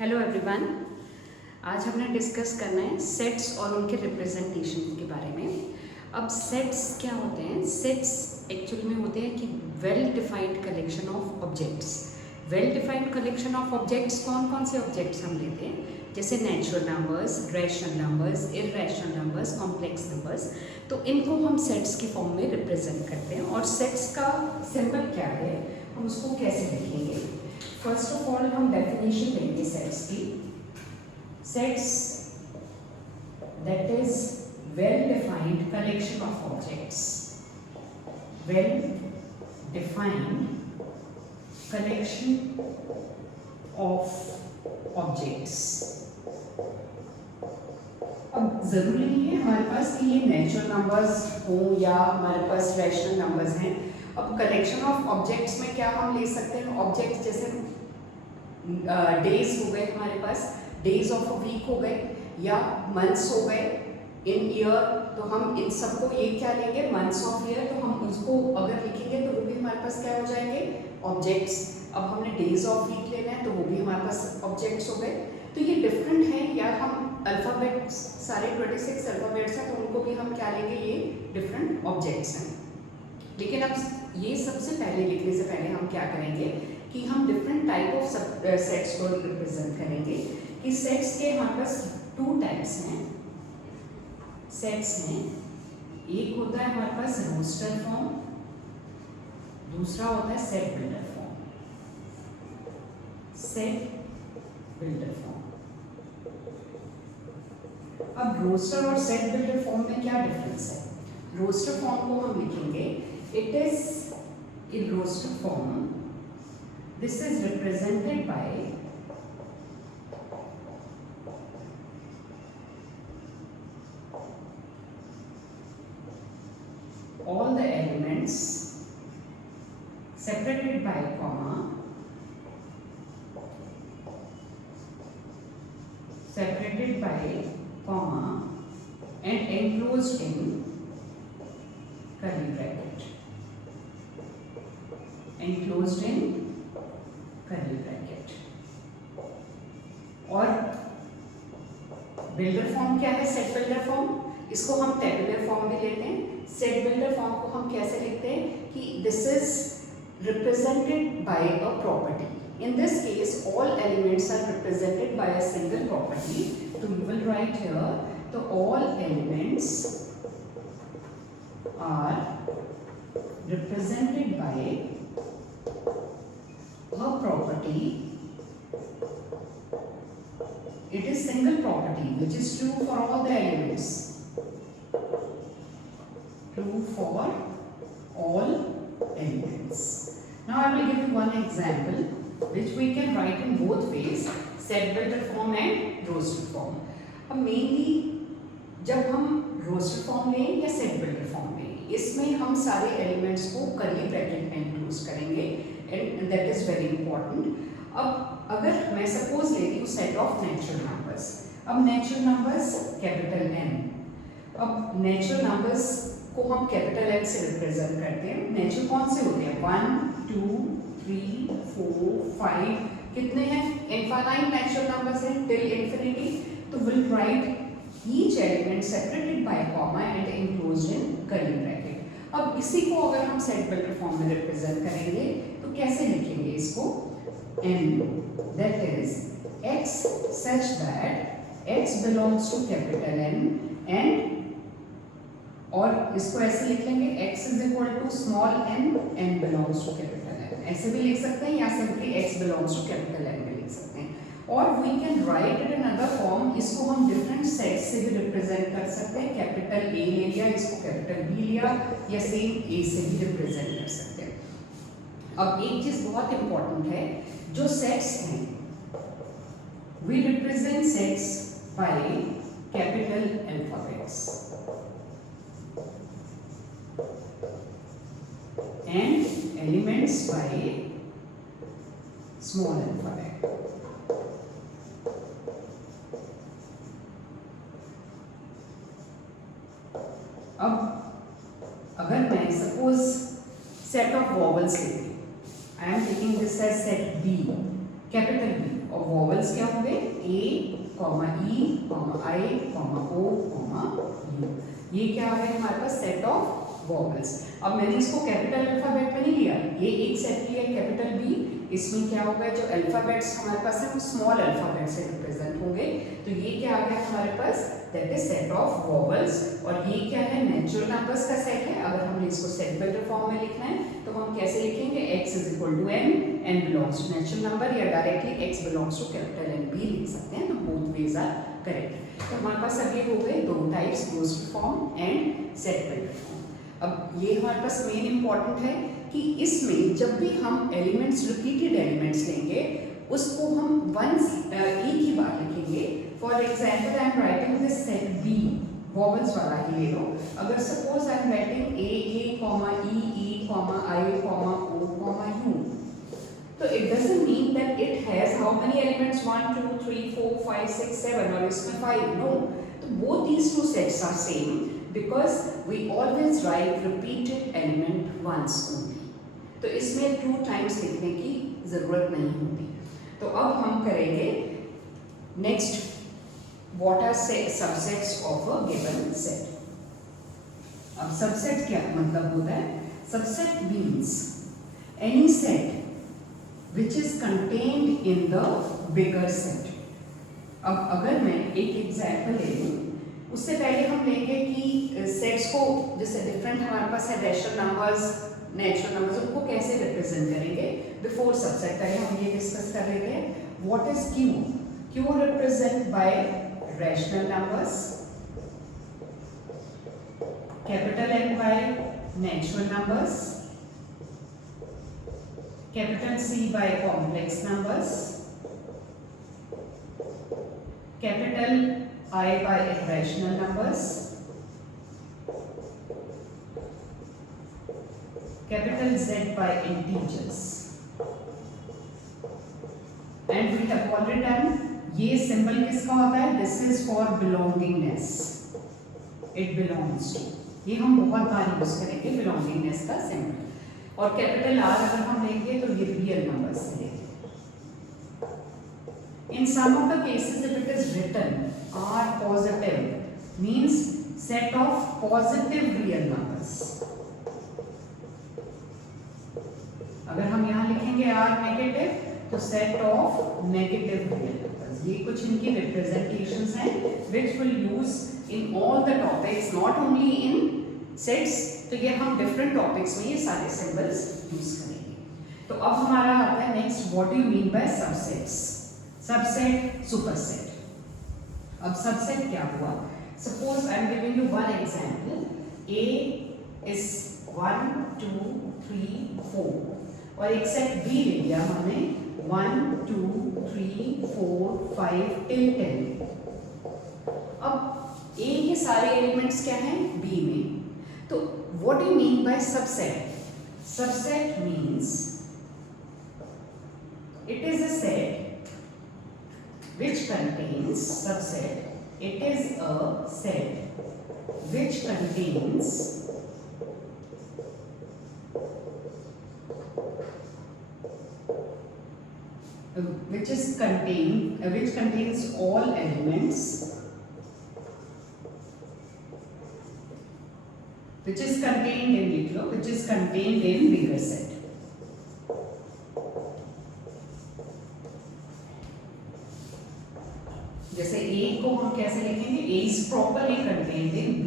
Hello everyone. आज हमने discuss करना है सेट्स और उनके रिप्रेजेंटेशन के बारे में। अब सेट्स क्या होते हैं? सेट्स एक्चुअली में होते हैं कि well defined collection of objects. Well defined collection of objects कौन कौन से ऑब्जेक्ट्स हम लेते हैं? जैसे natural numbers, rational numbers, irrational numbers, complex numbers. तो इनको हम सेट्स की फॉर्म में रिप्रेजेंट करते हैं। और सेट्स का सिंबल क्या है, हम उसको कैसे लिखेंगे? फर्स्ट ऑफ ऑल हम डेफिनेशन देंगे सेट्स की। Sets that is well defined collection of objects. Well defined collection of objects. अब जरूरी नहीं है हमारे पास कि ये नेचुरल नंबर्स हो या हमारे पास रैशनल नंबर्स हैं। अब कलेक्शन ऑफ ऑब्जेक्ट्स में क्या हम ले सकते हैं? ऑब्जेक्ट्स जैसे डेज हो गए, हमारे पास डेज ऑफ अ वीक हो गए या मंथ्स हो गए इन ईयर। तो हम इन सबको ये क्या लेंगे? Months of year. तो हम उसको अगर लिखेंगे तो वो भी हमारे पास क्या हो जाएंगे? ऑब्जेक्ट्स। अब हमने डेज ऑफ वीक लेना है तो वो भी हमारे पास ऑब्जेक्ट्स हो गए। तो ये डिफरेंट है। या हम अल्फ़ाबेट्स, सारे 26 अल्फ़ाबेट्स हैं तो उनको भी हम क्या लेंगे? ये डिफरेंट ऑब्जेक्ट्स हैं। लेकिन अब ये सबसे पहले लिखने से पहले हम क्या करेंगे कि हम डिफरेंट टाइप ऑफ सेट्स को रिप्रेजेंट करेंगे। कि सेट्स के हमारे पास टू टाइप्स हैं। सेट्स हैं, एक होता है हमारे पास रोस्टर फॉर्म, दूसरा होता है set builder form. Set builder form. अब रोस्टर और सेट बिल्डर फॉर्म में क्या डिफरेंस है? रोस्टर फॉर्म को हम लिखेंगे, it is in roster form this is represented by all the elements separated by comma, separated by comma and enclosed in curly bracket, enclosed in curly bracket. और builder form क्या है? Set builder form. इसको हम tabular form भी लेते हैं। Set builder form को हम कैसे लिखते हैं कि this is represented by a property. In this case all elements are represented by a single property. तो यू विल राइट हियर, तो all elements are represented by a property, it is single property which is true for all the elements, true for all elements. Now I will give you one example which we can write in both ways, set builder form and roster form. अब mainly जब हम roster form लें या set builder form लें, इसमें हम सारे elements को curly bracket में include करेंगे and that is very important. अब अगर मैं सपोज लेती हूँ सेट ऑफ नेचुरल नंबर्स। अब नेचुरल नंबर्स कैपिटल N। अब नेचुरल नंबर्स को हम कैपिटल N से रिप्रेजेंट करते हैं। नेचुरल कौन से होते हैं? 1 2 3 4 5 कितने हैं? इनफाइनाइट नेचुरल नंबर्स हैं टिल इंफिनिटी। तो will write each element separated by comma and enclosed in curly bracket. अब इसी को अगर हम सेट बिल्डर फॉर्म में रिप्रेजेंट करेंगे तो कैसे लिखेंगे इसको? n that is x such that x belongs to capital N and, और इसको ऐसे लिखेंगे x is equal to small n, n belongs to capital N। ऐसे भी लिख सकते हैं या simply x belongs to capital N भी लिख सकते हैं। और we can write it in another form, इसको हम डिफरेंट सेट से भी रिप्रेजेंट कर सकते हैं। कैपिटल A ले लिया, इसको कैपिटल B लिया, या सेम A से भी रिप्रेजेंट कर सकते हैं। अब एक चीज बहुत इंपॉर्टेंट है, जो सेट्स हैं we represent sets by capital alphabets and elements by small alphabet. अब अगर मैं सपोज सेट ऑफ वॉवल्स लेती हूँ, I am taking this as set B, capital B, और वॉवल्स क्या होंगे? A, E, I, O, U। ये क्या आ गया हमारे पास? Set of vowels. अब मैंने इसको कैपिटल अल्फाबेट में नहीं लिया, ये एक सेट लिया कैपिटल बी, इसमें क्या होगा, जो अल्फाबेट्स हमारे पास है वो स्मॉल अल्फाबेट से रिप्रेजेंट होंगे। तो ये क्या आ गया हमारे पास? That is set of vowels. और ये क्या है? नेचुरल नंबर्स का सेट है। अगर हमने इसको सेट बिल्डर फॉर्म में लिखना है तो हम कैसे लिखेंगे? x is equal to n, n belongs to natural number, या directly x belongs to capital N भी लिख सकते हैं। तो बोथ वेज आर करेक्ट। तो हमारे पास अब ये हो गए दो types, closed form and set builder form. अब ये हमारे पास मेन इंपॉर्टेंट है कि इसमें जब भी हम एलिमेंट्स, रिपीटेड एलिमेंट्स लेंगे, उसको हम वंस एक ही बार लिखेंगे। For example I am writing this set B, vowels वाला ही ले लो। अगर suppose I am writing A, E, I, O, U, तो it doesn't mean that it has how many elements 1 2 3 4 5 6 7 और इसमें 5, नो। तो both these two sets are same because we always write repeated element once only। तो इसमें 2 times लिखने की जरूरत नहीं होती। तो अब हम करेंगे next, what are subsets of a given set। अब सबसेट क्या मतलब होता है? Subset means any set which is contained in the bigger set। अब अगर मैं एक एग्जाम्पल ले लूँ, उससे पहले हम लेंगे कि सेट्स को, जैसे डिफरेंट हमारे पास है रैशनल नंबर्स, नेचुरल नंबर्स, उनको कैसे रिप्रेजेंट करेंगे। बिफोर सबसेट पहले हम ये डिस्कस कर रहे थे what is Q. Q represent by rational numbers, capital N by natural numbers, capital C by complex numbers, capital I by irrational numbers, capital Z by integers, and we have already done, ये symbol किसका होता है? This is for belongingness, it belongs to, ये हम बहुत बार use करेंगे belongingness का symbol। और कैपिटल R अगर हम लेंगे तो ये रियल नंबर्स से लेंगे। In some of the cases if it is written R positive means set of positive real numbers। अगर हम यहाँ लिखेंगे R negative तो set of negative real numbers। ये कुछ इनकी representations हैं which will use in all the topics, not only in sets। तो ये हम different topics में ये सारे symbols use करेंगे। तो अब हमारा आता है next, what do you mean by subsets? Subset, superset. अब सबसेट क्या हुआ? Suppose I am giving you one example, A is 1 2 3 4 और एक सेट B ले लिया हमने 1 2 3 4 5 till 10। अब A के सारे एलिमेंट्स क्या हैं? B में। तो what do you mean by subset? Subset means it is a set which contains subset, it is a set which contains which contains all elements which is contained in which is contained in bigger set। जैसे A को हम कैसे लिखेंगे? A is properly contained in B।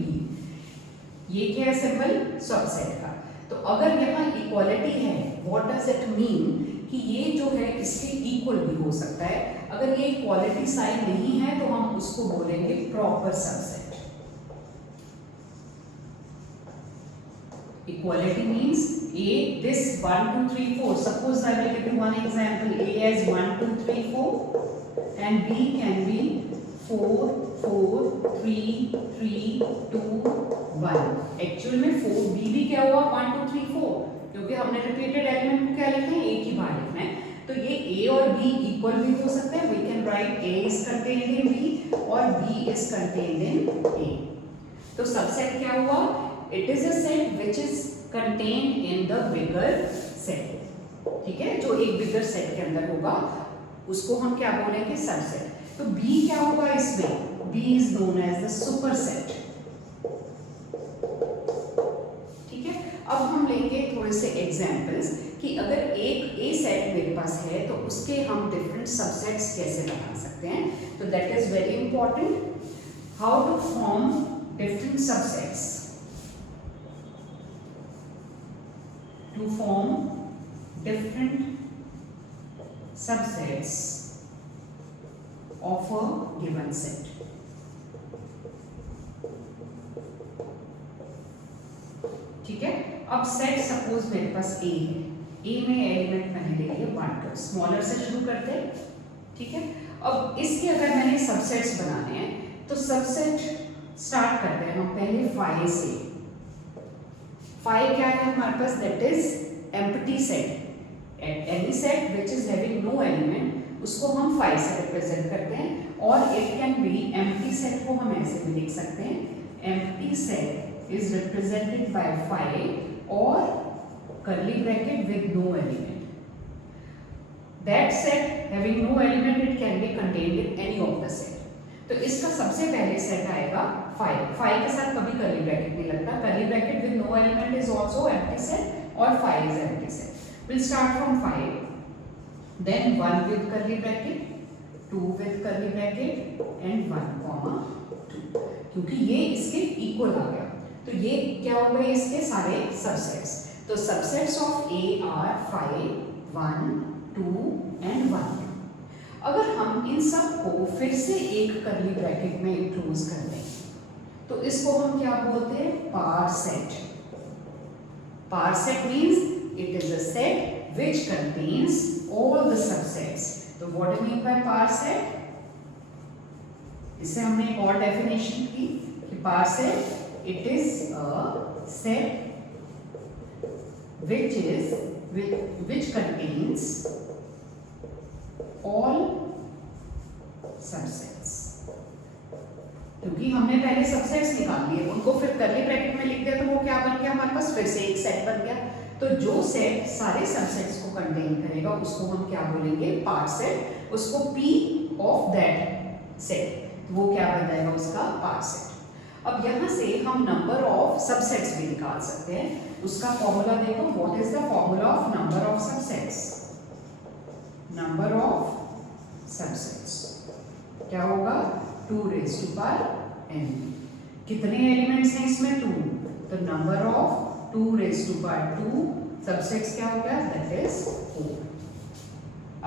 ये क्या है symbol? Subset का। तो अगर यहाँ इक्वालिटी है, what does it mean? कि ये जो है इसके इक्वल भी हो सकता है। अगर ये इक्वालिटी साइन नहीं है तो हम उसको बोलेंगे proper subset. Equality means A, this 1 2 3 4, suppose I will give you one example, A as 1 2 3 4 and B can be 4 4 3 3 2 1। Actual में 4 B भी क्या हुआ? 1 2 3 4, क्योंकि हमने रिपीटेड एलिमेंट को क्या लिखना है? एक ही बार लिखना है। तो ये A और B इक्वल भी हो सकते हैं। We can write A is contained in B और B is contained in A। तो सबसेट क्या हुआ? It is a set which is contained in the bigger set। ठीक है, जो एक बिगर सेट के अंदर होगा उसको हम क्या बोलेंगे? सबसेट। तो B क्या होगा इसमें? B is known as the superset. ठीक है, अब हम लेंगे थोड़े से एग्जाम्पल्स कि अगर एक A सेट मेरे पास है तो उसके हम डिफरेंट सबसेट्स कैसे बना सकते हैं. तो that is very important. How to form different subsets. To form different subsets of a given set. ठीक है, अब सेट सपोज मेरे पास A है. A में एलिमेंट मैंने ले लिए 1 2. स्मॉलर से शुरू करते हैं. ठीक है, अब इसके अगर मैंने सबसेट्स बनाने हैं तो सबसेट स्टार्ट करते हैं हम पहले 5 से. 5 क्या है हमारे पास? That is empty set. Any set which is having no element उसको हम 5 से रिप्रेजेंट करते हैं. और it can be empty set को हम ऐसे भी लिख सकते हैं. Empty set is represented by 5 और curly bracket with no element. That set having no element it can be contained in any of the set. तो इसका सबसे पहले सेट आएगा 5. 5 के साथ कभी कर्ली ब्रैकेट नहीं लगता. Curly bracket with no element is also empty set और 5 is empty set. We'll start from 5, then 1 with curly bracket, 2 with curly bracket and 1 comma 2. क्योंकि ये इसके इक्वल आ गया तो ये क्या हो गए इसके सारे सबसेट्स. तो subsets of A are 5, 1, 2 and 1. अगर हम इन सब को फिर से एक कर्ली ब्रैकेट में इंक्लूज कर दें तो इसको हम क्या बोलते हैं? Power set. Power set means it is a set which contains all the subsets. तो what do you mean by par set? इससे हमने एक और डेफिनेशन की कि par set it is a set which contains all subsets. क्योंकि हमने पहले सबसेट्स निकाल लिए उनको फिर कर्ली ब्रैकेट में लिख दिया तो वो क्या बन गया हमारे पास? फिर से एक सेट बन गया. तो जो सेट सारे सबसेट्स को कंटेन करेगा उसको हम क्या बोलेंगे? Part set. उसको P ऑफ दैट सेट वो क्या बन जाएगा? उसका पार्ट सेट. अब यहाँ से हम नंबर ऑफ सबसेट्स भी निकाल सकते हैं. उसका फॉर्मूला देखो. What is the formula of number of subsets? Number of subsets क्या होगा? 2 raised to power n. कितने एलिमेंट्स हैं इसमें? 2. तो number of 2 raised to power 2 subsets क्या होगा? That is 4.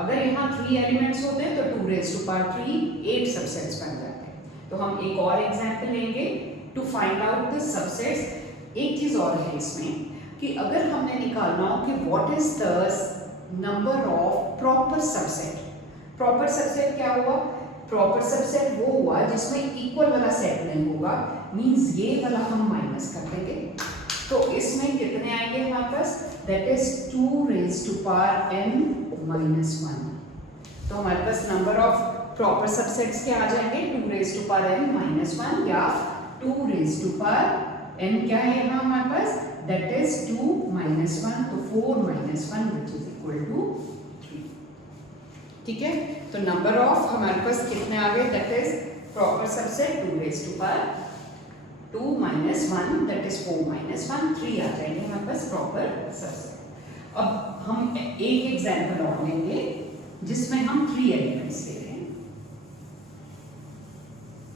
अगर यहाँ 3 एलिमेंट्स होते तो 2 raised to power 3 8 सबसेट्स बन जाते हैं. तो हम एक और एग्जांपल लेंगे to find out the subsets. एक चीज और है इसमें कि अगर हमने निकालना हो कि what is the number of proper subset. Proper subset क्या हुआ? प्रॉपर सबसेट वो हुआ जिसमें इक्वल वाला सेट नहीं होगा. मींस ये वाला हम माइनस कर देंगे तो इसमें कितने आएंगे हमारे पास? That is 2 raised to power n minus 1. तो हमारे पास नंबर ऑफ प्रॉपर सबसेट्स क्या आ जाएंगे? 2 raised to power n minus 1 या 2 raised to power n क्या है यहाँ हमारे पास? That is 2 minus 1. तो 4 minus 1 which is equal to 3. ठीक है, तो नंबर ऑफ हमारे पास कितने आ गए? That is proper subset 2 raised to power 2 minus 1 that is 4 minus 1 3 आ जाएंगे हमारे पास प्रॉपर सबसेट. अब हम एक एग्जांपल और लेंगे जिसमें हम 3 एलिमेंट्स ले रहे हैं.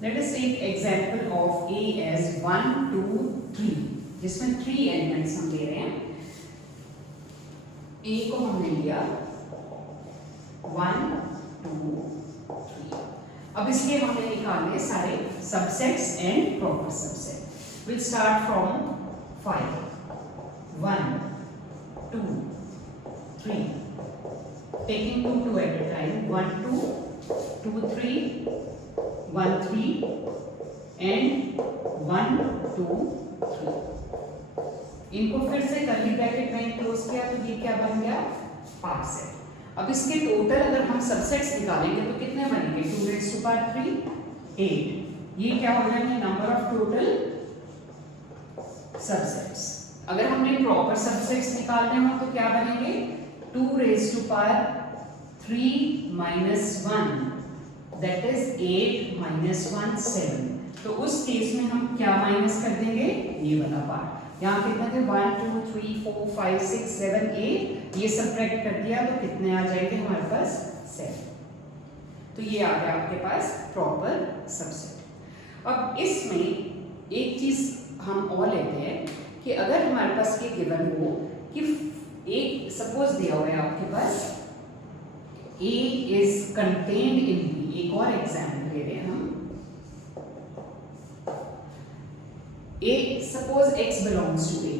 Let us take example of A as 1 2 3 जिसमें 3 एलिमेंट्स हम ले रहे हैं. A को हमने लिया 1 2 3. अब इसके हमने निकाले सारे subsets and proper subset. We'll start from 5. 1 2 3. Taking 2 at a time. 1 2 2 3 1 3 and 1 2 3. इनको फिर से कर्ली ब्रैकेट में क्लोज किया तो ये क्या बन गया? Part set. अब इसके टोटल अगर हम सबसेट्स निकालेंगे तो कितने बनेंगे? 2 raised to power 3 8. ये क्या हो जाएंगे? Number of total subsets. अगर हमने प्रॉपर सबसेट्स निकालने हो तो क्या बनेंगे? 2 raised to power 3 minus 1 that is 8 minus 1 7। तो उस केस में हम क्या माइनस कर देंगे, ये वाला पार्ट। यहाँ कितने थे 1 2 3 4 5 6 7 8, ये सब्ट्रैक्ट कर दिया तो कितने आ जाएंगे हमारे पास 7। तो ये आ गया आपके पास प्रॉपर सबसेट। अब इसमें एक चीज हम और लेते हैं कि अगर हमारे पास ये गिवन हो कि एक सपोज दिया हुआ है आपके पास A is contained in B, एक और एग्जाम्पल ले रहे हैं हम। A, suppose X belongs to A.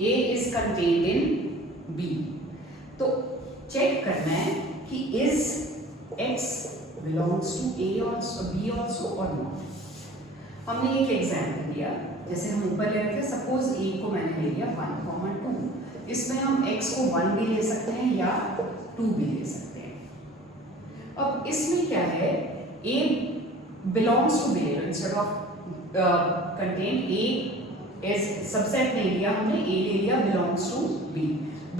A is contained in B. तो चेक करना है कि is X belongs to A also, B also or not. हमने एक एग्जाम्पल दिया, जैसे हम ऊपर ले रहे थे, सपोज A को मैंने ले लिया 1, 2। इसमें हम X को 1 भी ले सकते हैं या 2 भी ले सकते हैं। अब इसमें क्या है, A belongs to B instead of contain A is subset नहीं लिया हमने, A ले लिया belongs to B।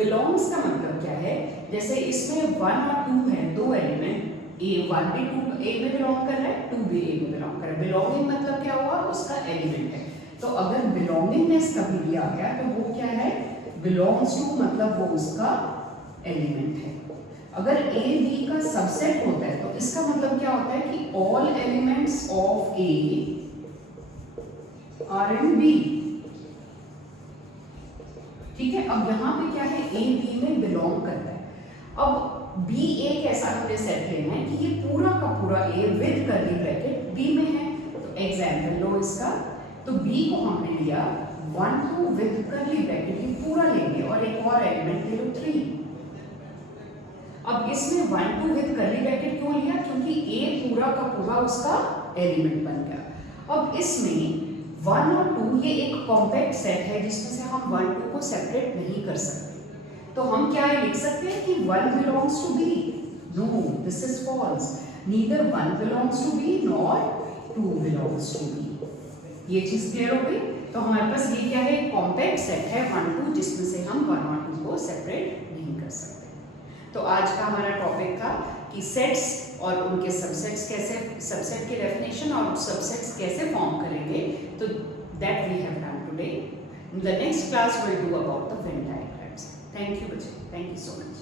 belongs का मतलब क्या है, जैसे इसमें 1 और 2 है, दो एलिमेंट, A 1 भी 2 A में बिलोंग कर रहा है, 2 भी A में बिलोंग कर रहा है। बिलोंगिंग मतलब क्या हुआ, उसका एलिमेंट है। तो अगर बिलोंगिंगनेस कभी भी आ गया तो वो क्या है, बिलोंग्स टू मतलब वो उसका एलिमेंट है। अगर A B का सबसेट होता है तो इसका मतलब क्या होता है कि all elements of A are in B। ठीक है, अब यहाँ पे क्या है, A B में बिलोंग करता है। अब B एक ऐसा हमने सेट लेना है कि ये पूरा का पूरा A with curly bracket B में है। तो एग्जाम्पल लो इसका, तो B को हमने लिया 1 2 विद कर्ली ब्रैकेट, ये पूरा लेंगे और एक और एलिमेंट ले लो 3। अब इसमें 1 2 विद कर्ली ब्रैकेट क्यों लिया, क्योंकि A पूरा का पूरा उसका एलिमेंट बन गया। अब इसमें 1 और 2 ये एक कॉम्पैक्ट सेट है जिसमें से हम 1 2 को सेपरेट नहीं कर सकते। तो हम क्या लिख सकते हैं कि 1 belongs to B? No, this is false. Neither 1 belongs to B nor 2 belongs to B. ये चीज क्लियर हो गई। तो हमारे पास ये क्या है, कॉम्पैक्ट सेट है 1 2 जिसमें से हम 1 और 2 को सेपरेट नहीं कर सकते। तो आज का हमारा टॉपिक था कि सेट्स और उनके सबसेट्स कैसे, सबसेट की डेफिनेशन और सबसेट्स कैसे फॉर्म करेंगे। तो that we have done today. In the next class we'll do about the Venn diagrams. Thank you, Bajay. Thank you so much.